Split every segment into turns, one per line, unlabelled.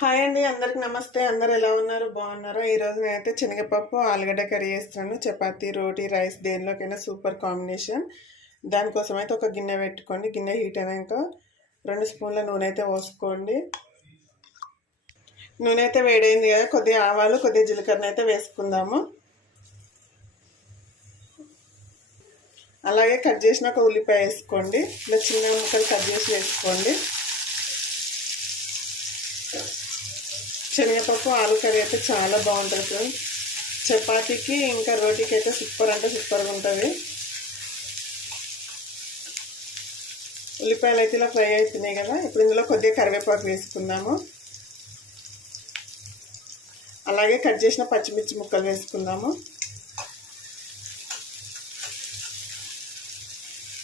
Hi అండి అందరికి నమస్తే. అందరు ఎలా ఉన్నారు? బాగున్నారా? ఈరోజు నేనైతే శనగపప్పు ఆలుగడ్డ కర్రీ చేస్తున్నాను. చపాతీ రోటీ రైస్ దేనిలోకైనా సూపర్ కాంబినేషన్. దానికోసం అయితే ఒక గిన్నె పెట్టుకోండి. గిన్నె హీట్ అయినాక రెండు స్పూన్ల నూనె అయితే పోసుకోండి. నూనె అయితే వేడైంది కదా కొద్దిగా ఆవాలు కొద్దిగా జీలకర్ర అయితే వేసుకుందాము. అలాగే కట్ చేసిన ఒక ఉల్లిపాయ వేసుకోండి. ఇలా చిన్న ముక్కలు కట్ చేసి వేసుకోండి. శనగపప్పు ఆలు కర్రీ అయితే చాలా బాగుంటుంది ఫ్రెండ్స్. చపాతీకి ఇంకా రోటీకి అయితే సూపర్ అంటే సూపర్గా ఉంటుంది. ఉల్లిపాయలు అయితే ఇలా ఫ్రై అవుతున్నాయి కదా ఇప్పుడు ఇందులో కొద్దిగా కరివేపాకు వేసుకుందాము. అలాగే కట్ చేసిన పచ్చిమిర్చి ముక్కలు వేసుకుందాము.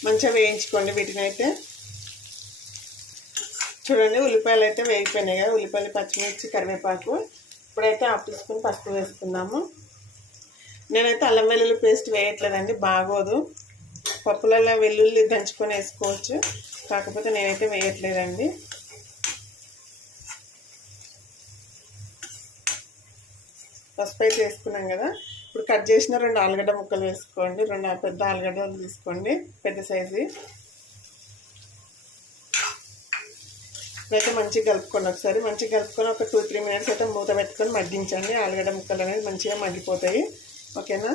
మంచిగా వేయించుకోండి వీటిని అయితే. చూడండి ఉల్లిపాయలు అయితే వేగిపోయినాయి కదా. ఉల్లిపాయలు పచ్చిమిర్చి కరివేపాకు. ఇప్పుడైతే హాఫ్ టీ స్పూన్ పసుపు వేసుకుందాము. నేనైతే అల్లం వెల్లుల్లి పేస్ట్ వేయట్లేదండి బాగోదు. పప్పులలో వెల్లుల్లి దంచుకొని వేసుకోవచ్చు. కాకపోతే నేనైతే వేయట్లేదండి. పసుపు అయితే వేసుకున్నాం కదా. ఇప్పుడు కట్ చేసిన రెండు ఆలుగడ్డ ముక్కలు వేసుకోండి. రెండు పెద్ద ఆలుగడ్డలు తీసుకోండి పెద్ద సైజు. అయితే మంచిగా కలుపుకోండి ఒకసారి మంచిగా కలుపుకొని ఒక టూ త్రీ మినిట్స్ అయితే మూత పెట్టుకొని మగ్గించండి. ఆలుగడ్డ ముక్కలు అనేది మంచిగా మగ్గిపోతాయి. ఓకేనా?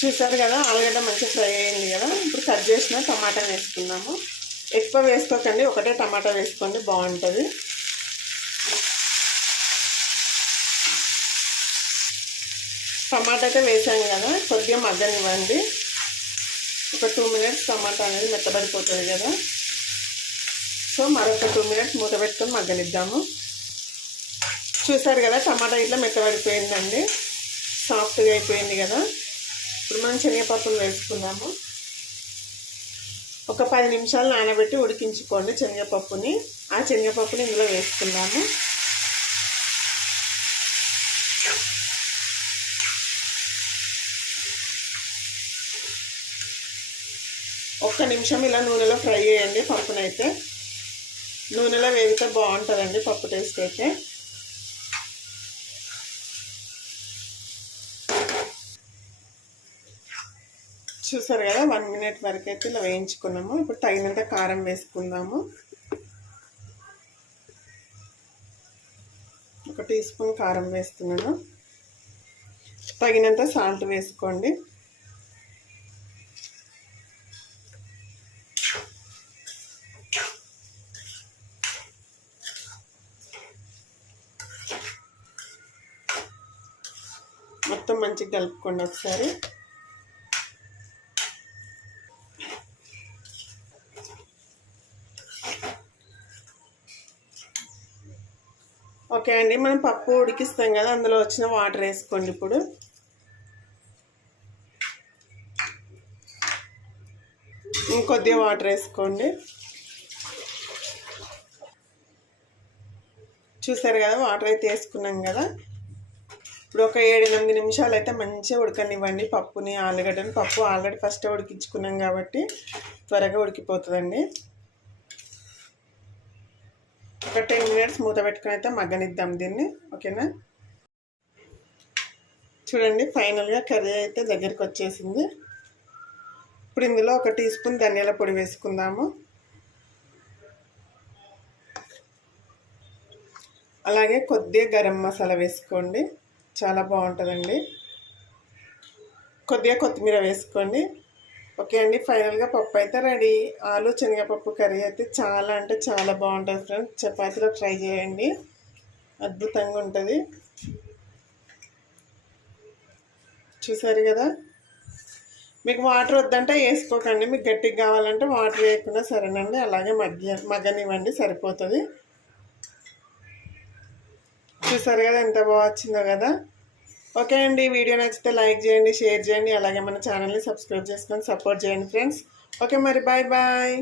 చూసారు కదా ఆలుగడ్డ మంచిగా ఫ్రై అయింది కదా. ఇప్పుడు కట్ చేసిన టమాటా వేసుకున్నాము ఎక్కువ వేసుకోకండి ఒకటే టమాటా వేసుకోండి బాగుంటుంది. టమాటా అయితే వేసాం కదా కొద్దిగా మగ్గనివ్వండి. ఒక టూ మినిట్స్ టమాటా అనేది మెత్తబడిపోతుంది కదా. సో మరొక టూ మినిట్స్ మూత పెట్టుకొని మగ్గనిద్దాము. చూసారు కదా టమాటా ఇట్లా మెత్తబడిపోయిందండి. సాఫ్ట్గా అయిపోయింది కదా. ఇప్పుడు మనం శనగపప్పులు వేసుకుందాము. ఒక పది నిమిషాలు నానబెట్టి ఉడికించుకోండి శనగపప్పుని. ఆ శనగపప్పుని ఇందులో వేసుకుందాము. ఒక్క నిమిషం ఇలా నూనెలో ఫ్రై చేయండి పప్పునైతే. నూనెలో వేగితే బాగుంటుందండి పప్పు టేస్ట్ అయితే. చూసారు కదా వన్ మినిట్ వరకు అయితే ఇలా వేయించుకున్నాము. ఇప్పుడు తగినంత కారం వేసుకుందాము. ఒక టీ స్పూన్ కారం వేస్తున్నాను. తగినంత సాల్ట్ వేసుకోండి. మొత్తం మంచిగా కలుపుకోండి ఒకసారి. ఓకే అండి మనం పప్పు ఉడికిస్తాం కదా అందులో వచ్చిన వాటర్ వేసుకోండి ఇప్పుడు. ఇంకొద్దిగా వాటర్ వేసుకోండి. చూసారు కదా వాటర్ అయితే వేసుకున్నాం కదా. ఇప్పుడు ఒక ఏడు ఎనిమిది నిమిషాలు అయితే మంచిగా ఉడకనివ్వండి పప్పుని ఆలుగడ్డని. పప్పు ఆల్రెడీ ఫస్ట్ ఉడికించుకున్నాం కాబట్టి త్వరగా ఉడికిపోతుందండి. ఒక టెన్ మినిట్స్ మూత పెట్టుకుని అయితే మగ్గనిద్దాం దీన్ని. ఓకేనా? చూడండి ఫైనల్గా కర్రీ అయితే దగ్గరికి వచ్చేసింది. ఇప్పుడు ఇందులో ఒక టీ స్పూన్ ధనియాల పొడి వేసుకుందాము. అలాగే కొద్దిగా గరం మసాలా వేసుకోండి. చాలా బాగుంటుందండి. కొద్దిగా కొత్తిమీర వేసుకోండి. ఓకే అండి ఫైనల్గా పప్పు అయితే రెడీ. ఆలు శనగపప్పు కర్రీ అయితే చాలా అంటే చాలా బాగుంటుంది ఫ్రెండ్స్. చపాతీలో ట్రై చేయండి. అద్భుతంగా ఉంటుంది. చూసారు కదా? మీకు వాటర్ వద్దంటే వేసుకోకండి. మీకు గట్టిగా కావాలంటే వాటర్ వేయకుండా సరేనండి. అలాగే మగ్గ మగ్గనివ్వండి సరిపోతుంది. చూసారు కదా ఎంత బాగా వచ్చిందో కదా? ఓకే అండి వీడియో నచ్చితే లైక్ చేయండి షేర్ చేయండి అలాగే మన ఛానల్ని సబ్స్క్రైబ్ చేసుకొని సపోర్ట్ చేయండి ఫ్రెండ్స్. ఓకే మరి బాయ్ బాయ్.